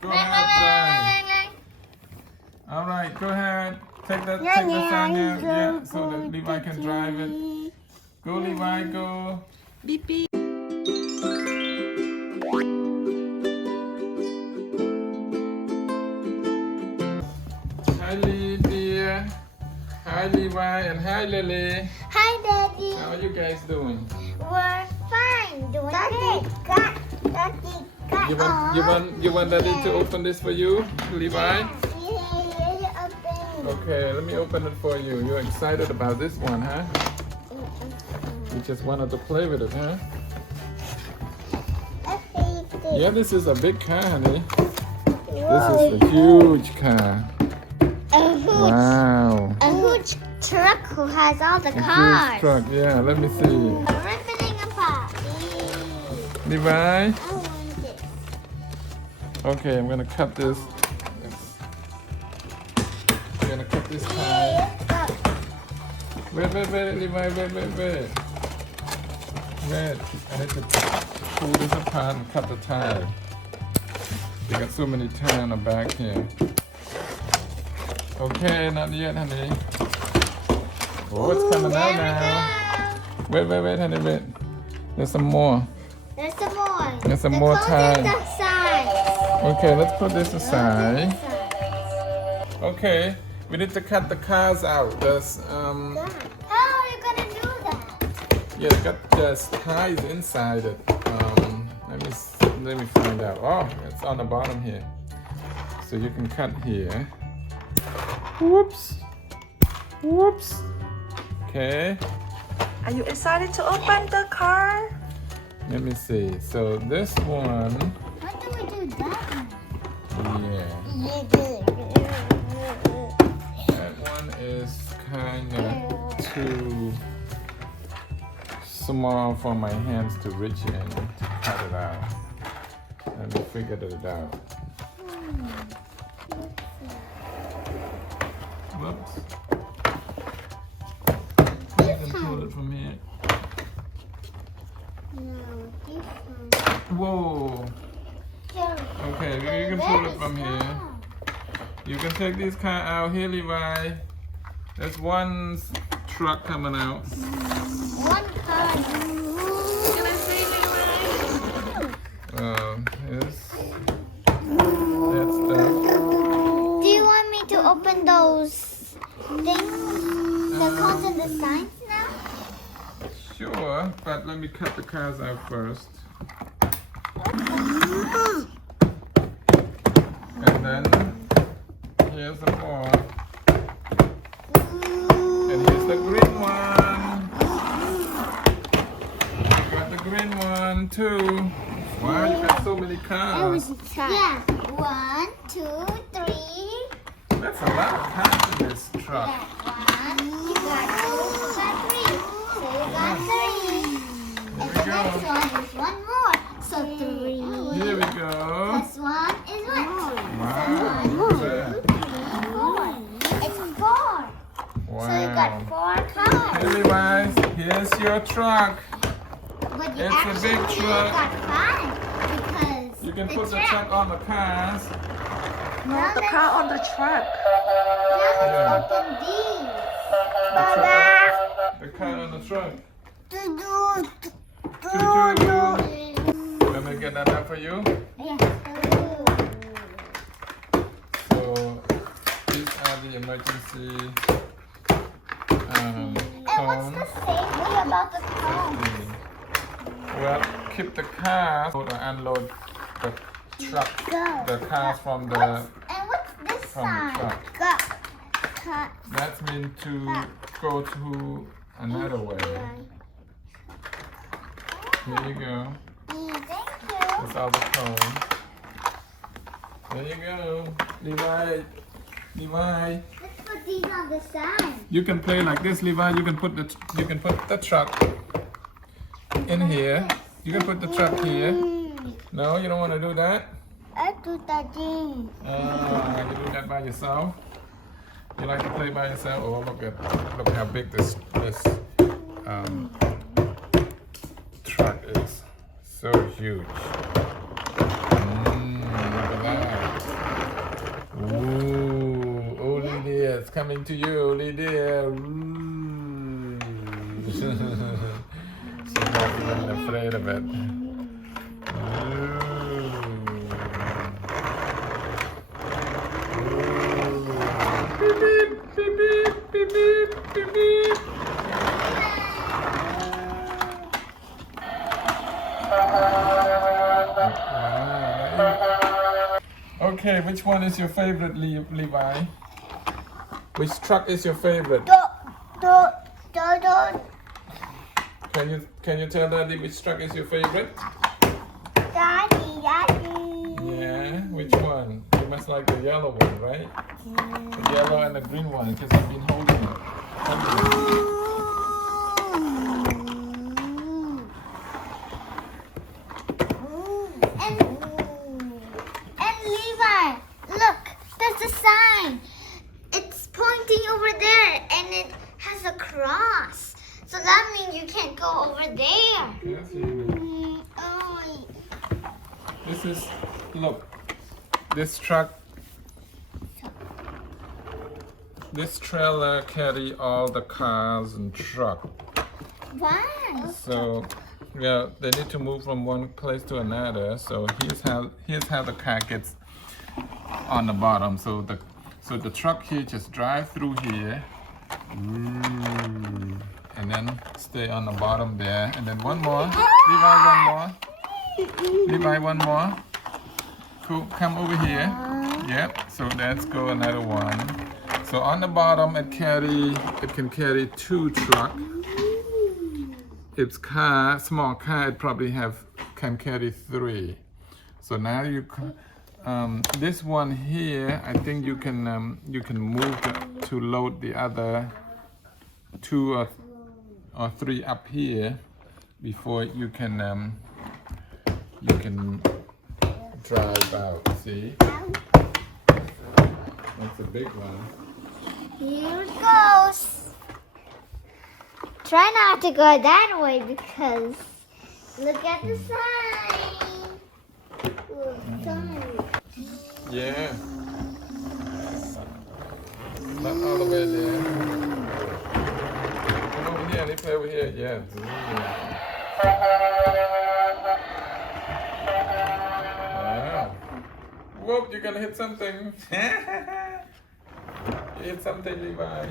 Go ahead, drive. All right, go ahead. Take the sign here, yeah, so that Levi can drive it. Go, Levi, go. Beep beep. Hi, Lee, dear. Hi, Levi, and hi, Lily. Hi, Daddy. How are you guys doing? We're fine. Doing Daddy, You want Daddy to open this for you, Levi? open. Okay, let me open it for you. You're excited about this one, huh? You just wanted to play with it, huh? Yeah, this is a big car, honey. This is a huge car. Wow. A huge truck who has all the A cars. huge truck. Yeah, let me see. Ripping apart. Levi. I want it. Okay, I'm gonna cut this. I'm gonna cut this tie. Wait, Levi, wait. I need to pull this apart and cut the tie. You got so many ties on the back here. Okay, not yet, honey. Oh, it's coming out now. Wait, honey, wait. There's some more. There's some more. There's some more tie. The side. Okay, let's put this aside. Okay, we need to cut the cars out. There's How are you gonna do that? yeah, there's ties inside it. Let me find out. Oh, it's on the bottom here. So you can cut here. Whoops. Okay. Are you excited to open the car? Let me see. So this one, How do we do that? yeah, that one is kind of too small for my hands to reach in to cut it out. And we figured it out. Whoops. You can pull it from here. No, this one. Whoa. Okay, you can pull it from here. You can take this car out here, Levi. There's one truck coming out. One car. Can I see Yes. That stuff. Do you want me to open those things? The cones and the signs now? Sure, but let me cut the cars out first. And then here's some more. And here's the green one. Got the green one too. Wow, you got so many cars. Yeah. 1, 2, 3. That's a lot of cars in this truck. You got 1, you got 3. So you got 3. And the next one is one more. So 3. Here we go. This one is what? Wow, look at that. 4. It's 4. Wow. So you got 4 cars. Hey Levi, here's your truck. But you It's a actually big truck. got 5 because You can put the truck on the cars. No, the car on the truck. Now Yeah. let's open these. The car on the truck. Do. Let me get that up for you. Yes. So these are the emergency And what's cones. the safety about the cone? Well, keep the cars or unload the truck, the cars from the And what's this from the side? truck. Cut. That's meant to go to another way. Here you go. Thank you. That's all the cones. There you go. Levi. Let's put these on the side. You can play like this, Levi. You can put the truck in here. You can put the truck here. No, you don't want to do that? I do that thing. You do that by yourself? You like to play by yourself? Oh, look how big this huge. Look at that. Ooh, oh Lydia, it's coming to you, Lydia. Ooh. She's not even afraid of it. Beep, beep, beep, beep, beep, beep, beep. Okay, which one is your favorite, Levi? Which truck is your favorite? Can you tell Daddy which truck is your favorite? Daddy. Yeah, which one? You must like the yellow one, right? The yellow and the green one, because I've been holding it. And Levi, look, there's a sign. It's pointing over there, and it has a cross. So that means you can't go over there. Yes, you do. This is, look, this truck, this trailer carry all the cars and truck. Why? So, yeah, they need to move from one place to another. So here's how the car gets on the bottom. So the truck here just drive through here, and then stay on the bottom there. And then one more, Levi, one more. Levi, one more. Cool, come over here. Yep, so let's go another one. So on the bottom it can carry 2 truck. Its car, small car, it probably can carry 3. So now this one here, I think you can move to load the other 2 or 3 up here before you can drive out. See, that's a big one. Here it goes. Try not to go that way because look at the sign. Yeah. Not all the way there. Come over here, let's play over here. Yeah. Wow. Whoop, you're gonna hit something. You hit something, Levi.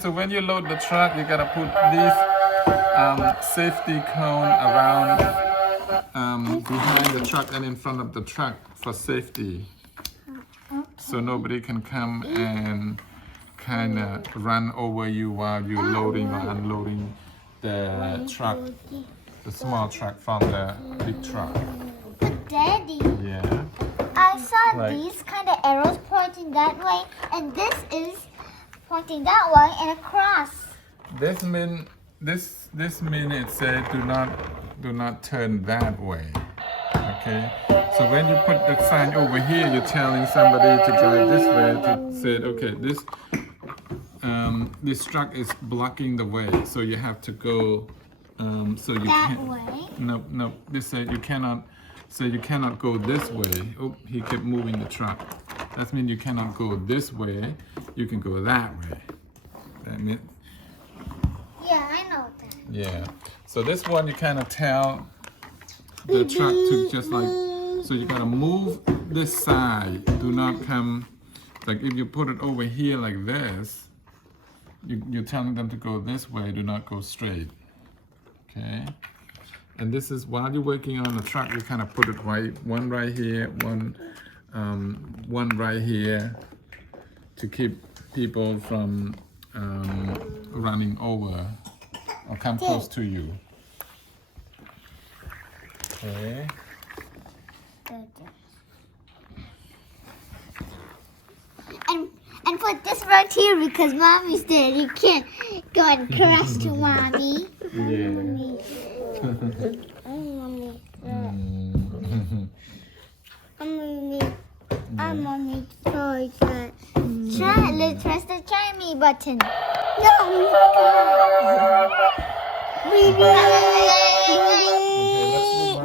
So when you load the truck, you gotta put these safety cone around behind the truck and in front of the truck for safety. So nobody can come and kind of run over you while you're loading or unloading the truck, the small truck from the big truck. But Daddy, Yeah. I saw Like- these kind of arrows pointing that way, and this is pointing that way and across. This mean it said do not turn that way. Okay. So when you put the sign over here, you're telling somebody to drive this way to say, okay, this truck is blocking the way, so you have to go. So you That can't. way? No. This said you cannot. So you cannot go this way. Oh, he kept moving the truck. That means you cannot go this way. You can go that way. That means. Yeah, I know that. Yeah. So this one you kind of tell the truck to just like, so you gotta move this side. Do not come, like if you put it over here like this, you're telling them to go this way, do not go straight. Okay. And this is, while you're working on the truck, you kind of put it one right here, one right here to keep people from running over or come close to you. Okay. And put this right here because Mommy's there. You can't go and crash to Mommy. Yeah. Mommy. Mommy. I'm on the toy set. Let's press the try me button. No, we forgot.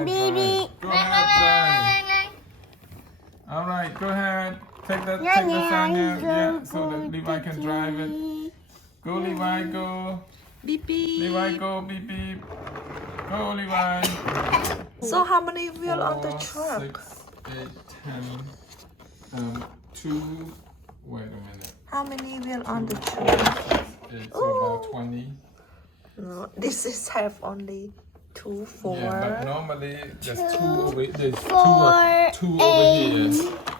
Baby. Go ahead, all right, go ahead. Take the sign here. Yeah, so that Levi can drive it. Go, Levi, go. Beep beep. Levi, go, beep beep. Go, Levi. So how many wheels on the 4, truck? 6, 8, 10. 2. Wait a minute. How many wheels on the truck? It's about 20. No, this is have only 2, 4. Yeah, but normally there's there's 4, two over here.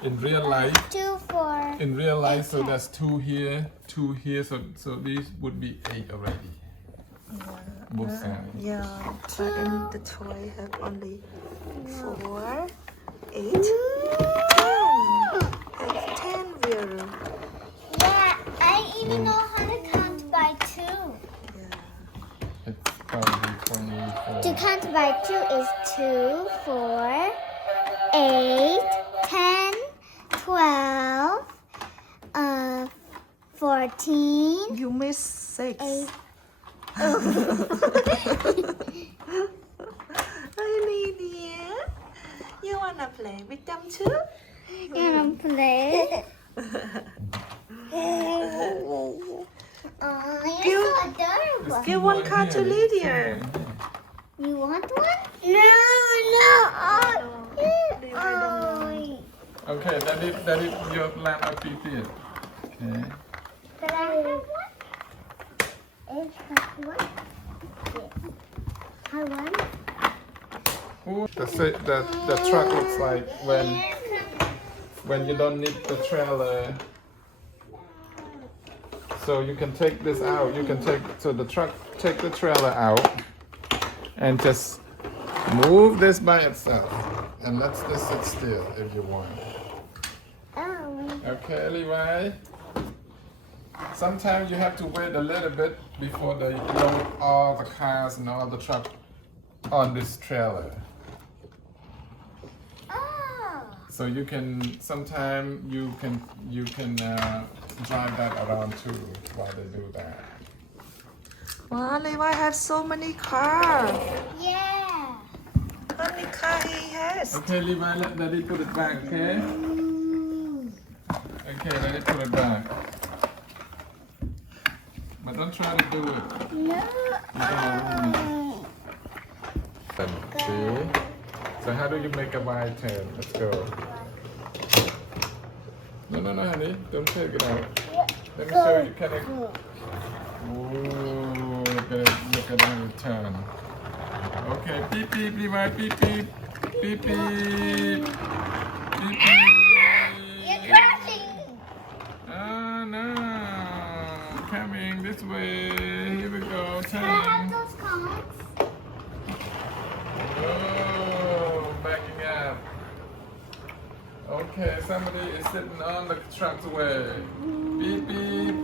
In real life, 2, 4. in real life, so there's 2 here, 2 here. So these would be 8 already. Both sides. Yeah, but in the toy have only 4, 8, 10. Have 10 wheels. Yeah, I even know how to count by 2. It's probably 24. To count by 2 is 2, 4, 8, 10, 12, 14, You missed 6. 8. Really, dear? You wanna play with them too? You wanna play? Oh, you're so adorable. Give one card to Lydia. You want one? No, no. Oh. Okay, that is your lamp of feet. Okay. Can I have one? Is that one? I want. Ooh, the truck looks like when you don't need the trailer. So you can take this out. You can take take the trailer out and just move this by itself and let this sit still if you want. Oh. Okay, Levi. Sometimes you have to wait a little bit before they load all the cars and all the truck on this trailer. Oh. So you can sometimes you can drive that around too while they do that. Wow, Levi has so many cars. Yeah. How many cars he has? Okay, Levi, let Daddy put it back. Okay. Okay, let it put it back. But don't try to do it. No. See? So how do you make a wide turn? Let's go. No, honey. Don't take it out. Let me show you. Can I? Ooh, look at how you turn. Okay, beep beep, Levi, beep beep, beep beep, beep beep. You're crashing. Oh no! Coming this way. Here we go. Can I have Turning. those cones? Oh, backing up. Okay, somebody is sitting on the truck's way. Beep beep.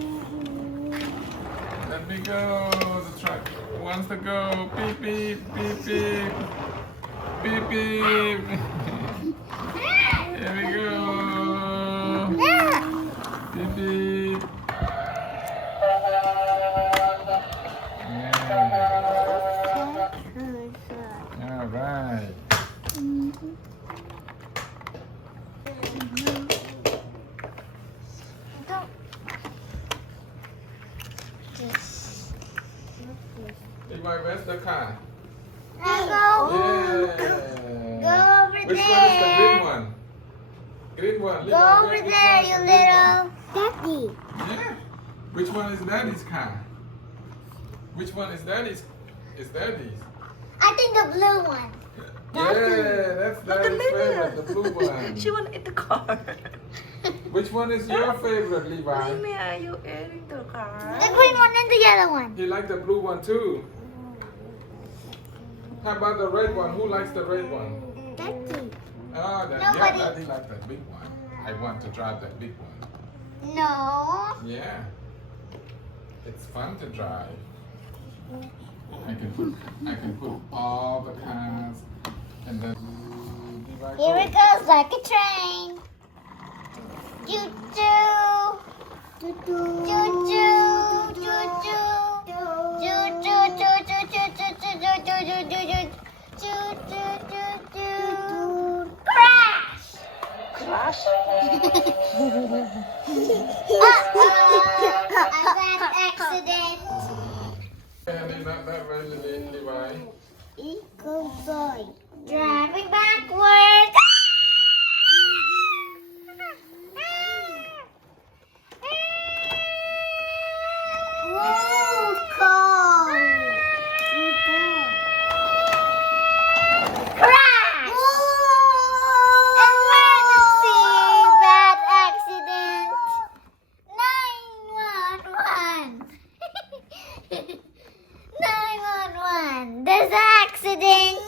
Let me go. The truck wants to go. Beep beep, beep beep, beep beep. Here we go. Beep beep. Yeah. All right. Levi, where's the car? Go. Yeah. Go over Which there. one is the green one? Green one. Levi, Go over which there, one is you the green little. Daddy. one? Yeah. Which one is Daddy's car? Which one is Daddy's? Is Daddy's? I think the blue one. Yeah, that's Daddy's favorite, the blue one. She want to eat the car. Which one is your favorite, Levi? Mimi, are you eating the car? The green one and the yellow one. You like the blue one too? How about the red one? Who likes the red one? Daddy. Oh, Nobody. yeah, Daddy likes that big one. I want to drive that big one. No. Yeah. It's fun to drive. I can put all the cars and then Here it goes like a train. Choo choo. Choo choo. Choo choo. Choo choo. Choo choo choo choo choo choo choo choo choo choo choo choo choo choo. Crash. Crash. I got accident. Not really, Levi. Eco boy. Driving backwards. Roll call. Crash. Emergency. Bad accident. 911. 911. There's an accident.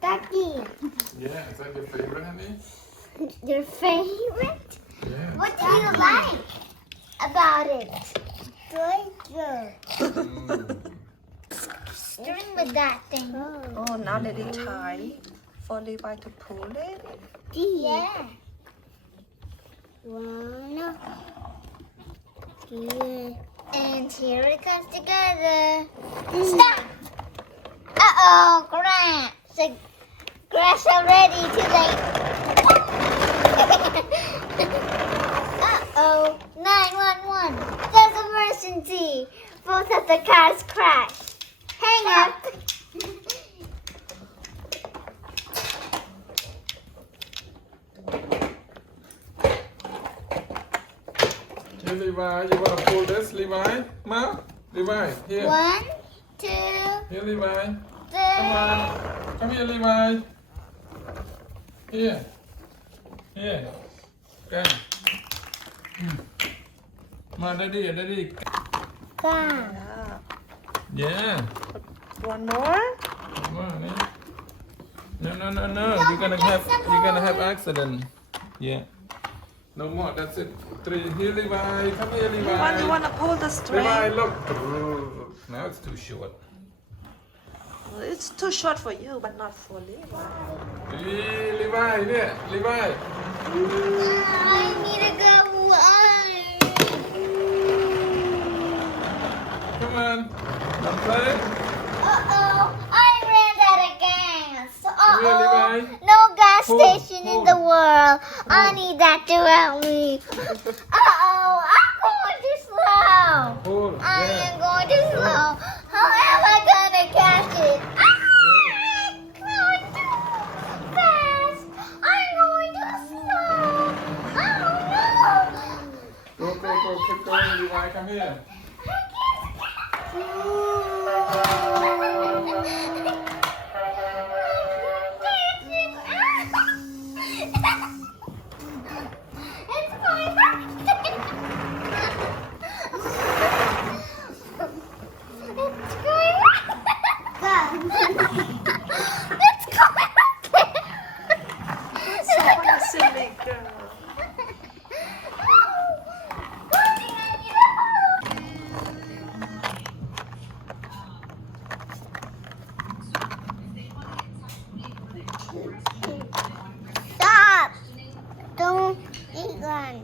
Daddy, Yeah, is that your favorite, honey? your favorite? Yeah. What do you like about it? String with that thing. Oh, now that it's tight for Levi to pull it. Yeah. One, two, and here it comes together. Stop! Uh-oh, crash! Crash already, too late. Uh-oh, 911. There's emergency. Both of the cars crashed. Hang up. Here, Levi, you want to pull this, Levi? Ma? Levi, here. 1, 2, Here, Levi. 3. Come on. Come here, Levi. Here. Here. Come. Ma, daddy. Car. Yeah. Yeah. One more. Come on, eh? No. You're gonna have accident. Yeah. No more. That's it. 3. Here, Levi. Come here, Levi. Levi, you want to pull the string? Levi, look. Now it's too short. It's too short for you, but not for Levi. Hey, Levi, there. Levi. I need to go. Come on. Wanna play? Uh-oh, I ran out of gas. Come here, Levi. No gas Pull, station in pull. the world. I need that to help me. Uh-oh, I'm going too slow. Pull. I Yeah. am going too slow. How am I gonna catch it? I'm going too fast. I'm going too slow. Oh no. Go. Keep going, Levi. Come here. It's going back. It's going back. Silly girl. Stop! Don't eat one.